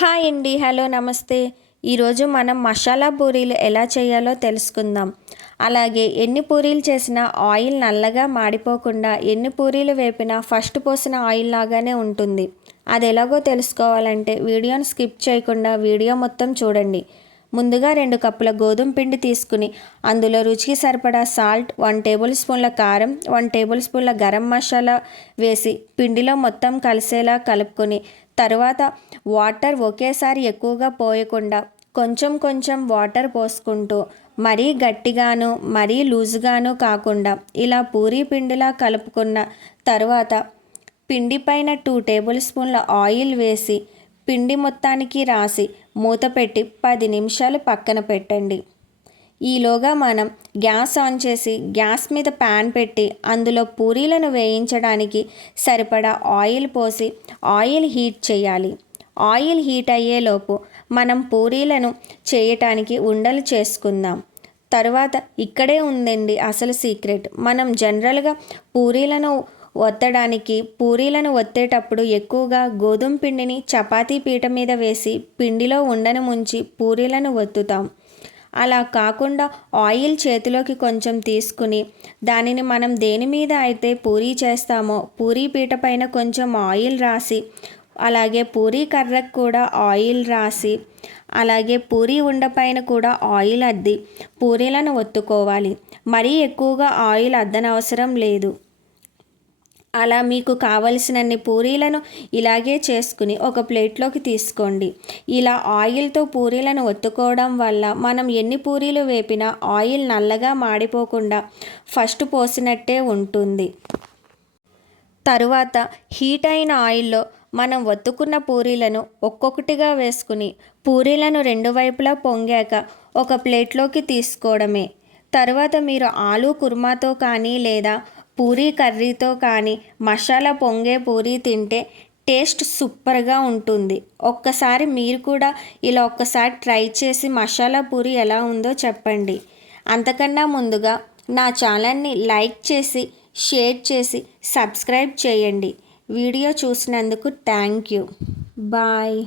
Hi అండి, hello నమస్తే. ఈరోజు మనం మసాలా పూరీలు ఎలా చేయాలో తెలుసుకుందాం. అలాగే ఎన్ని పూరీలు చేసినా ఆయిల్ నల్లగా మాడిపోకుండా, ఎన్ని పూరీలు వేపినా ఫస్ట్ పోసిన ఆయిల్ లాగానే ఉంటుంది. అది ఎలాగో తెలుసుకోవాలంటే వీడియోని స్కిప్ చేయకుండా వీడియో మొత్తం చూడండి. ముందుగా 2 కప్పుల గోధుమ పిండి తీసుకుని అందులో రుచికి సరిపడా సాల్ట్, 1 టేబుల్ స్పూన్ల కారం, 1 టేబుల్ స్పూన్ల గరం మసాలా వేసి పిండిలో మొత్తం కలిసేలా కలుపుకొని తర్వాత వాటర్ ఒకేసారి ఎక్కువగా పోయకుండా కొంచెం కొంచెం వాటర్ పోసుకుంటూ మరీ గట్టిగాను మరీ లూజుగాను కాకుండా ఇలా పూరీ పిండిలా కలుపుకున్న తర్వాత పిండి పైన 2 టేబుల్ స్పూన్ల ఆయిల్ వేసి పిండి మొత్తానికి రాసి మూత పెట్టి 10 నిమిషాలు పక్కన పెట్టండి. ఈలోగా మనం గ్యాస్ ఆన్ చేసి గ్యాస్ మీద ప్యాన్ పెట్టి అందులో పూరీలను వేయించడానికి సరిపడా ఆయిల్ పోసి ఆయిల్ హీట్ చేయాలి. ఆయిల్ హీట్ అయ్యేలోపు మనం పూరీలను చేయటానికి ఉండలు చేసుకుందాం. తర్వాత ఇక్కడే ఉందండి అసలు సీక్రెట్. మనం జనరల్గా పూరీలను ఒత్తేటప్పుడు ఎక్కువగా గోధుమ పిండిని చపాతీ పీట మీద వేసి పిండిలో ఉండను ముంచి పూరీలను ఒత్తుతాం. అలా కాకుండా ఆయిల్ చేతిలోకి కొంచెం తీసుకుని దానిని మనం దేని మీద అయితే పూరీ చేస్తామో పూరీ పీట పైన కొంచెం ఆయిల్ రాసి, అలాగే పూరీ కర్రకు కూడా ఆయిల్ రాసి, అలాగే పూరీ ఉండ పైన కూడా ఆయిల్ అద్ది పూరీలను ఒత్తుకోవాలి. మరీ ఎక్కువగా ఆయిల్ అద్దనవసరం లేదు. అలా మీకు కావలసినన్ని పూరీలను ఇలాగే చేసుకుని ఒక ప్లేట్లోకి తీసుకోండి. ఇలా ఆయిల్తో పూరీలను ఒత్తుకోవడం వల్ల మనం ఎన్ని పూరీలు వేపినా ఆయిల్ నల్లగా మాడిపోకుండా ఫస్ట్ పోసినట్టే ఉంటుంది. తరువాత హీట్ అయిన ఆయిల్లో మనం ఒత్తుకున్న పూరీలను ఒక్కొక్కటిగా వేసుకుని పూరీలను 2 వైపులా పొంగాక ఒక ప్లేట్లోకి తీసుకోవడమే. తర్వాత మీరు ఆలూ కుర్మాతో కానీ లేదా పూరీ కర్రీతో కానీ మసాలా పొంగే పూరీ తింటే టేస్ట్ సూపర్గా ఉంటుంది. ఒక్కసారి మీరు కూడా ఇలా ఒక్కసారి ట్రై చేసి మసాలా పూరీ ఎలా ఉందో చెప్పండి. అంతకన్నా ముందుగా నా ఛానల్ని లైక్ చేసి షేర్ చేసి సబ్స్క్రైబ్ చేయండి. వీడియో చూసినందుకు థ్యాంక్ యూ. బాయ్.